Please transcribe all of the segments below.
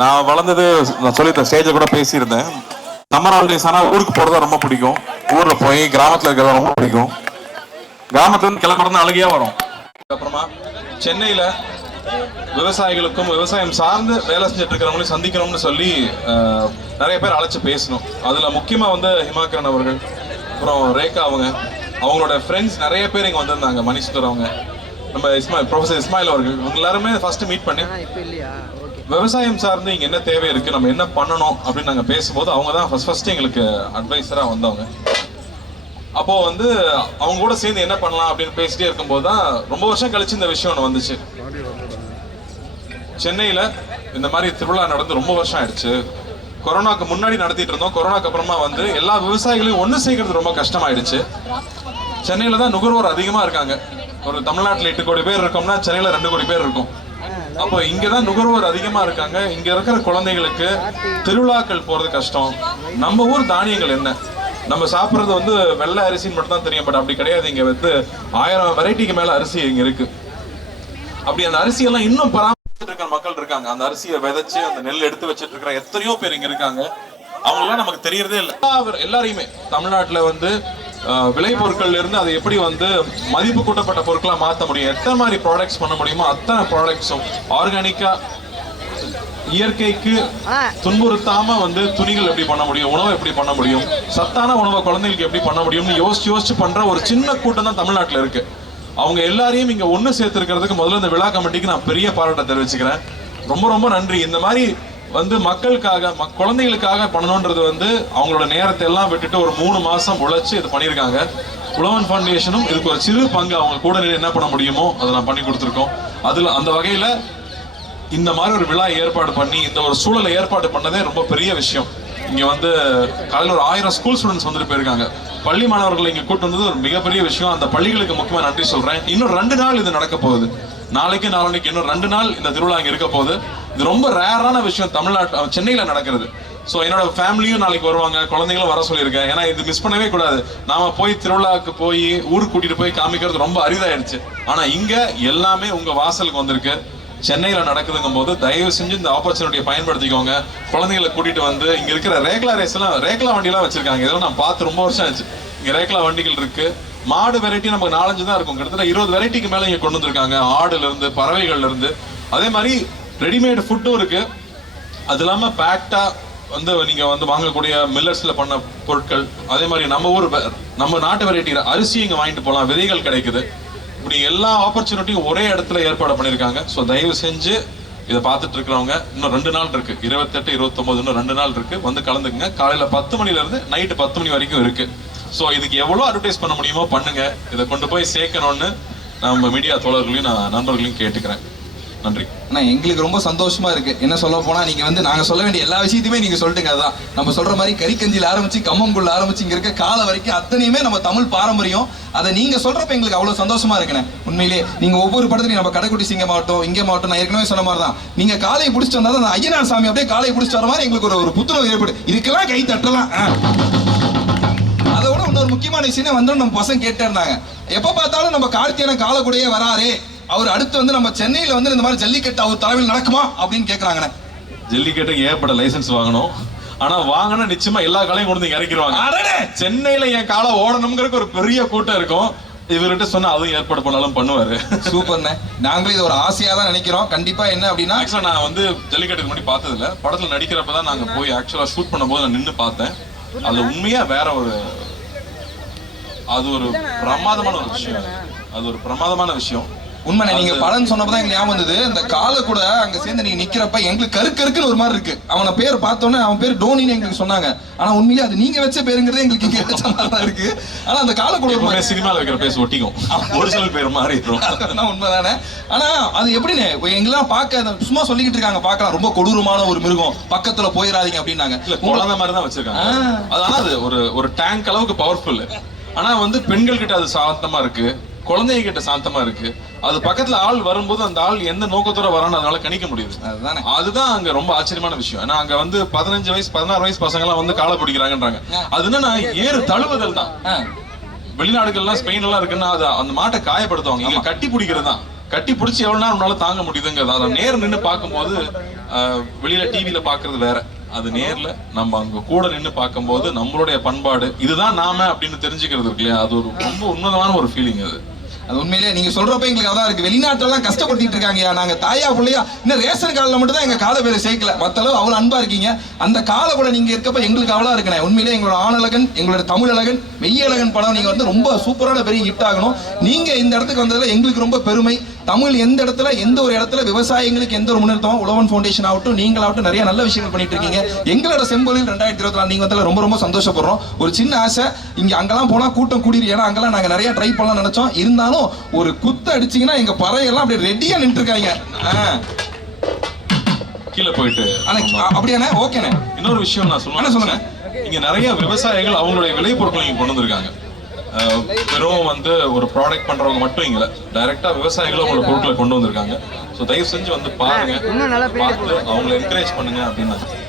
நான் வளர்ந்தது நான் சொல்லியிருந்தேன், ஸ்டேஜில் கூட பேசியிருந்தேன். சம்மர் ஹாலிடேஸ் ஆனால் ஊருக்கு போகிறது ரொம்ப பிடிக்கும். ஊரில் போய் கிராமத்தில் இருக்கிறது ரொம்ப பிடிக்கும். கிராமத்துலேருந்து கிளம்புறது அழகியாக வரும். அப்புறமா சென்னையில் விவசாயிகளுக்கும் விவசாயம் சார்ந்து வேலை செஞ்சுட்டு இருக்கிறவங்களையும் சந்திக்கணும்னு சொல்லி நிறைய பேர் அழைச்சி பேசணும். அதில் முக்கியமாக வந்து ஹிமாகரன் அவர்கள், அப்புறம் ரேகா அவங்களோட ஃப்ரெண்ட்ஸ் நிறைய பேர் இங்கே வந்திருந்தாங்க. மணிசுந்தர் அவங்க, நம்ம ப்ரொஃபசர் இஸ்மாயில் அவர்கள், இவங்க எல்லாருமே ஃபர்ஸ்ட் மீட் பண்ணி விவசாயம் சார்ந்து இங்கே என்ன தேவை இருக்குது, நம்ம என்ன பண்ணணும் அப்படின்னு நாங்கள் பேசும்போது அவங்க தான் ஃபர்ஸ்ட் எங்களுக்கு அட்வைஸராக வந்தவங்க. அப்போது வந்து அவங்க கூட சேர்ந்து என்ன பண்ணலாம் அப்படின்னு பேசிட்டே இருக்கும்போது தான் ரொம்ப வருஷம் கழிச்சு இந்த விஷயம் ஒன்று வந்துச்சு. சென்னையில் இந்த மாதிரி திருவிழா நடந்து ரொம்ப வருஷம் ஆயிடுச்சு. கொரோனாக்கு முன்னாடி நடத்திட்டு இருந்தோம். கொரோனாக்கு அப்புறமா வந்து எல்லா விவசாயிகளையும் ஒன்று சேர்க்கறது ரொம்ப கஷ்டமாயிடுச்சு. சென்னையில் தான் நுகர்வோர் அதிகமாக இருக்காங்க. ஒரு தமிழ்நாட்டில் 8 கோடி பேர் இருக்கோம்னா சென்னையில் 2 கோடி பேர் இருக்கும். அப்போ இங்கே தான் நுகர்வோர் அதிகமாக இருக்காங்க. இங்கே இருக்கிற குழந்தைகளுக்கு திருவிழாக்கள் போகிறது கஷ்டம். நம்ம ஊர் தானியங்கள் என்ன, நம்ம சாப்பிட்றது வந்து வெள்ளை அரிசின்னு மட்டும் தான் தெரியும். பட் அப்படி கிடையாது. இங்கே வந்து 1000 வெரைட்டிக்கு மேலே அரிசி இங்கே இருக்கு. அப்படி அந்த அரிசியெல்லாம் இன்னும் பராமரிச்சுட்டு இருக்கிற மக்கள் இருக்காங்க. அந்த அரிசியை விதைச்சு அந்த நெல் எடுத்து வச்சுட்டு இருக்கிற எத்தனையோ பேர் இங்கே இருக்காங்க. அவங்களாம் நமக்கு தெரியறதே இல்லை. எல்லாரையுமே தமிழ்நாட்டில் வந்து விளைபொருட்கள்ல இருந்து அதை எப்படி வந்து மதிப்பு கூட்டப்பட்ட பொருட்களா மாற்ற முடியும், எத்தனை மாதிரி ப்ராடக்ட்ஸ் பண்ண முடியுமோ அத்தனை ப்ராடக்ட்ஸும் ஆர்கானிக்கா, இயற்கைக்கு துன்புறுத்தாம வந்து துணிகள் எப்படி பண்ண முடியும், உணவை எப்படி பண்ண முடியும், சத்தான உணவை குழந்தைகளுக்கு எப்படி பண்ண முடியும்னு யோசிச்சு பண்ற ஒரு சின்ன கூட்டம் தான் தமிழ்நாட்டில் இருக்கு. அவங்க எல்லாரையும் இங்க ஒண்ணு சேர்த்திருக்கிறதுக்கு முதல்ல இந்த விழா கமிட்டிக்கு நான் பெரிய பாராட்ட தெரிவிச்சுக்கிறேன். ரொம்ப ரொம்ப நன்றி. இந்த மாதிரி வந்து மக்களுக்காக குழந்தைகளுக்காக பண்ணணுன்றது வந்து அவங்களோட நேரத்தை எல்லாம் விட்டுட்டு ஒரு 3 மாசம் உழைச்சு இது பண்ணியிருக்காங்க. உழவன் ஃபவுண்டேஷனும் இதுக்கு ஒரு சிறு பங்கு அவங்க கூட என்ன பண்ண முடியுமோ அதை நான் பண்ணி கொடுத்துருக்கோம். அதில் அந்த வகையில் இந்த மாதிரி ஒரு விழா ஏற்பாடு பண்ணி இந்த ஒரு சூழலை ஏற்பாடு பண்ணதே ரொம்ப பெரிய விஷயம். இங்கே வந்து காலையில் ஒரு 1000 ஸ்கூல் ஸ்டூடெண்ட்ஸ் வந்துட்டு போயிருக்காங்க. பள்ளி மாணவர்களை இங்கே கூட்டு வந்தது ஒரு மிகப்பெரிய விஷயம். அந்த பள்ளிகளுக்கு முக்கியமாக நன்றி சொல்கிறேன். இன்னும் 2 நாள் இது நடக்க போகுது. நாளைக்கு நாளைக்கு இன்னும் 2 நாள் இந்த திருவிழா இங்கே இருக்க போகுது. இது ரொம்ப ரேரான விஷயம் தமிழ்நாட்டு சென்னையில் நடக்கிறது. ஸோ என்னோட ஃபேமிலியும் நாளைக்கு வருவாங்க, குழந்தைங்களும் வர சொல்லியிருக்கேன். ஏன்னா இது மிஸ் பண்ணவே கூடாது. நாம போய் திருவிழாவுக்கு போய் ஊருக்கு கூட்டிட்டு போய் காமிக்கிறது ரொம்ப அரிதாயிடுச்சு. ஆனால் இங்கே எல்லாமே உங்கள் வாசலுக்கு வந்திருக்கு. சென்னையில் நடக்குதுங்கும் போது தயவு செஞ்சு இந்த ஆப்பர்ச்சுனிட்டியை பயன்படுத்திக்கோங்க. குழந்தைங்களை கூட்டிட்டு வந்து இங்கே இருக்கிற ரேக்லா வண்டியெல்லாம் வச்சிருக்காங்க. இதெல்லாம் நான் பார்த்து ரொம்ப வருஷம் ஆச்சு. இங்கே ரேக்லா வண்டிகள் இருக்கு. மாடு வெரைட்டி நமக்கு 4-5 தான் இருக்கும். கிட்டத்தட்ட 20 வெரைட்டிக்கு மேலே இங்கே கொண்டு வந்திருக்காங்க. ஆடுல இருந்து பறவைகள்ல இருந்து. அதே மாதிரி ரெடிமேட் ஃபுட்டும் இருக்கு. அது இல்லாமல் பேக்டா வந்து நீங்க வந்து வாங்கக்கூடிய மில்லட்ஸ்ல பண்ண பொருட்கள். அதே மாதிரி நம்ம நாட்டு வெரைட்டி அரிசி இங்கே வாங்கிட்டு போகலாம். விதைகள் கிடைக்குது. இப்படி எல்லா ஆப்பர்ச்சுனிட்டியும் ஒரே இடத்துல ஏற்பாடு பண்ணியிருக்காங்க. ஸோ தயவு செஞ்சு இதை பார்த்துட்டு இருக்கிறவங்க இன்னும் 2 நாள் இருக்கு. 28, 29 இன்னும் 2 நாள் இருக்கு. வந்து கலந்துக்குங்க. காலையில் 10 மணில இருந்து நைட்டு 10 மணி வரைக்கும் இருக்கு. ஸோ இதுக்கு எவ்வளோ அட்வர்டைஸ் பண்ண முடியுமோ பண்ணுங்க. இதை கொண்டு போய் சேர்க்கணும்னு நம்ம மீடியா தோழர்களையும் நான் நண்பர்களையும் கேட்டுக்கிறேன். நன்றி. ஆனால் எங்களுக்கு ரொம்ப சந்தோஷமா இருக்கு. என்ன சொல்ல போனா நீங்க வந்து நாங்க சொல்ல வேண்டிய எல்லா விஷயத்தையுமே நீங்க சொல்லிட்டுங்க. அதுதான் நம்ம சொல்ற மாதிரி கறிக்கஞ்சியில் ஆரம்பிச்சு கம்மங்குள்ள ஆரம்பிச்சு இங்க இருக்க காலை வரைக்கும் அத்தனையுமே நம்ம தமிழ் பாரம்பரியம். அதை நீங்க சொல்றப்ப எங்களுக்கு அவ்வளவு சந்தோஷமா இருக்குண்ணே. உண்மையிலேயே நீங்க ஒவ்வொரு படத்துலையும் நம்ம கடைக்குட்டி சிங்கம் ஆகட்டும், இங்கே மாவட்டம், நான் ஏற்கனவே சொன்ன மாதிரி தான் நீங்க காலையை பிடிச்சிட்டு வந்தா அந்த ஐயனார் சாமி அப்படியே காலையை பிடிச்சிட்டு வர மாதிரி எங்களுக்கு ஒரு புத்துணர்வு ஏற்படு. இதுக்கெல்லாம் கை தட்டலாம். அதை விட இன்னொரு முக்கியமான விஷயம் வந்து நம்ம பசங்க கேட்டே இருந்தாங்க, எப்ப பார்த்தாலும் நம்ம கார்த்தியான காலக்கூடையே வராரு, அவர் அடுத்து வந்து நம்ம சென்னையில வந்து இந்த மாதிரி ஜல்லிக்கட்டு அவர் தலைமையில் நடக்குமா அப்படின்னு கேட்கறாங்கண்ணே. ஜல்லிக்கட்டுக்கு ஏற்பட்ட லைசன்ஸ் வாங்கணும். ஆனா வாங்கினா நிச்சயமா எல்லா காலையும் கொண்டு வந்து இறக்கிடுவாங்க. சென்னையில என் காலை ஓடணுங்கிறதுக்கு ஒரு பெரிய கூட்டம் இருக்கும். இவர்கிட்ட சொன்னா அதுவும் ஏற்பாடு பண்ணாலும் பண்ணுவாரு. சூப்பர்ண்ணே. நாங்களும் இது ஒரு ஆசையா தான் நினைக்கிறோம். கண்டிப்பா என்ன அப்படின்னா, ஆக்சுவலா நான் வந்து ஜல்லிக்கட்டுக்கு முன்னாடி பார்த்தது இல்லை. படத்துல நடிக்கிறப்பதான் நாங்க போய் ஆக்சுவலா ஷூட் பண்ணும்போது நான் நின்று பார்த்தேன். அது உண்மையா வேற ஒரு பிரமாதமான விஷயம். உண்மை. நீங்க படம் சொன்னப்பதான் எங்களுக்கு ஞாபகம் வந்தது. இந்த காலை கூட அங்க சேர்ந்து நீங்க நிக்கிறப்ப எங்களுக்கு கருக்குன்னு ஒரு மாதிரி இருக்கு. அவன பேர் பார்த்தோன்னே அவன் பேர் டோனின்னு எங்களுக்கு சொன்னாங்க. ஆனா உண்மையிலே அது நீங்க வச்ச பேருங்கிறதே எங்களுக்கு இங்க வச்ச மாதிரி தான் இருக்கு. ஆனா அந்த காலை கூட சினிமால வைக்கிற பேர் ஒட்டிக்கும். ஒரிஜினல் பேர் மாதிரி இருக்கும். உண்மைதானே. ஆனா அது எப்படின்னு எங்கெல்லாம் பார்க்க சும்மா சொல்லிக்கிட்டு இருக்காங்க, பார்க்கலாம் ரொம்ப கொடூரமான ஒரு மிருகம், பக்கத்துல போயிடாதீங்க அப்படின்னாங்க. குழந்தை மாதிரி தான் வச்சிருக்காங்க. அதனால அது ஒரு டேங்க் அளவுக்கு பவர்ஃபுல். ஆனா வந்து பெண்கள் கிட்ட அது சாந்தமா இருக்கு, குழந்தைங்க கிட்ட சாந்தமா இருக்கு. அது பக்கத்துல ஆள் வரும்போது அந்த ஆள் எந்த நோக்கத்தோட வரான்னு அதனால கணிக்க முடியுது. அதுதான் அங்க ரொம்ப ஆச்சரியமான விஷயம். ஏன்னா அங்க வந்து 15 வயசு 16 வயசு பசங்க எல்லாம் வந்து காலை பிடிக்கிறாங்கன்றாங்க. அது என்னன்னா ஏறு தழுவுதல் தான். வெளிநாடுகள்லாம் ஸ்பெயின் எல்லாம் இருக்குன்னா அது அந்த மாட்டை காயப்படுத்துவாங்க. இங்க கட்டி பிடிக்கிறது தான். கட்டி பிடிச்சி எவ்வளவு நேரம் உன்னால தாங்க முடியுதுங்கிறது. அதை நேர் நின்று பார்க்கும்போது வெளியில டிவியில பாக்குறது வேற, அது நேர்ல நம்ம அங்க கூட நின்று பார்க்கும்போது நம்மளுடைய பண்பாடு இதுதான் நாம அப்படின்னு தெரிஞ்சுக்கிறது இருக்கு இல்லையா, அது ஒரு ரொம்ப உன்னதமான ஒரு ஃபீலிங் அது. அது உண்மையிலேயே நீங்க சொல்றப்ப எங்களுக்கு அதான் இருக்கு. வெளிநாட்டுல கஷ்டப்படுத்திட்டு இருக்காங்கயா, நாங்க தாயா பிள்ளையா இன்னும் ரேஷன் கார்டுல மட்டும் தான் எங்க கால பேரை சேர்க்கல, மத்த அளவு அவ்வளவு அன்பா இருக்கீங்க. அந்த கால கூட நீங்க இருக்கப்ப எங்களுக்கு அவ்வளவு இருக்கணும். உண்மையிலேயே எங்களோட ஆணழகன், எங்களோட தமிழழகன், மெய்யழகன் படம் நீங்க வந்து ரொம்ப சூப்பரான பெரிய ஹிட் ஆகணும். நீங்க இந்த இடத்துக்கு வந்ததுல எங்களுக்கு ரொம்ப பெருமை. தமிழ் எந்த இடத்துல எந்த ஒரு இடத்துல விவசாயிகளுக்கு எந்த ஒரு முன்னேற்றமும் உழவன் ஃபவுண்டேஷன் ஆகட்டும், நீங்களாகட்டும் நிறைய நல்ல விஷயங்கள் பண்ணிட்டு இருக்கீங்க. எங்களோட செம்பொழில் 2024 நீங்க வந்ததுல ரொம்ப ரொம்ப சந்தோஷப்படுறோம். ஒரு சின்ன ஆசை, இங்க அங்கெல்லாம் போனா கூட்டம் கூடிரு, ஏன்னா அங்கெல்லாம் நாங்க நிறைய ட்ரை பண்ணலாம் நினைச்சோம். இருந்தாலும் ஒரு குத்து அடிச்சீங்கன்னா எங்க பறையெல்லாம் அப்படியே ரெடியா நின்று இருக்காங்க. கீழே போயிட்டு அப்படியானே? ஓகேண்ணே. இன்னொரு விஷயம் நான் சொல்லுங்க, இங்க நிறைய விவசாயிகள் அவங்களுடைய விளைபொருட்களை இங்க கொண்டு வந்திருக்காங்க. வெறும் வந்து ஒரு ப்ராடக்ட் பண்றவங்க மட்டும் இங்க டைரக்டா விவசாயிகளும் அவங்களோட பொருட்களை கொண்டு வந்திருக்காங்க. ஸோ தயவு செஞ்சு வந்து பாருங்க, பார்த்து அவங்களை என்கரேஜ் பண்ணுங்க அப்படின்னு.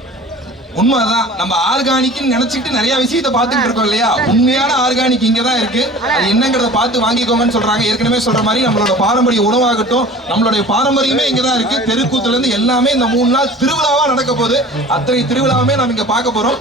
உண்மைதான், நம்ம ஆர்கானிக்னு நினைச்சிட்டு நிறைய விஷயத்தை பார்த்துட்டு இருக்கோம் இல்லையா. உண்மையான ஆர்கானிக் இங்க தான் இருக்கு, அது என்னங்கிறத பார்த்து வாங்கிக்கோங்கன்னு சொல்றாங்க. ஏற்கனவே சொல்ற மாதிரி நம்மளோட பாரம்பரிய உணவாகட்டும், நம்மளுடைய பாரம்பரியமே இங்க தான் இருக்கு. தெருக்கூத்துல இருந்து எல்லாமே இந்த 3 நாள் திருவிழாவா நடக்க போகுது. அத்தனை திருவிழாவுமே நம்ம இங்க பார்க்க போறோம்.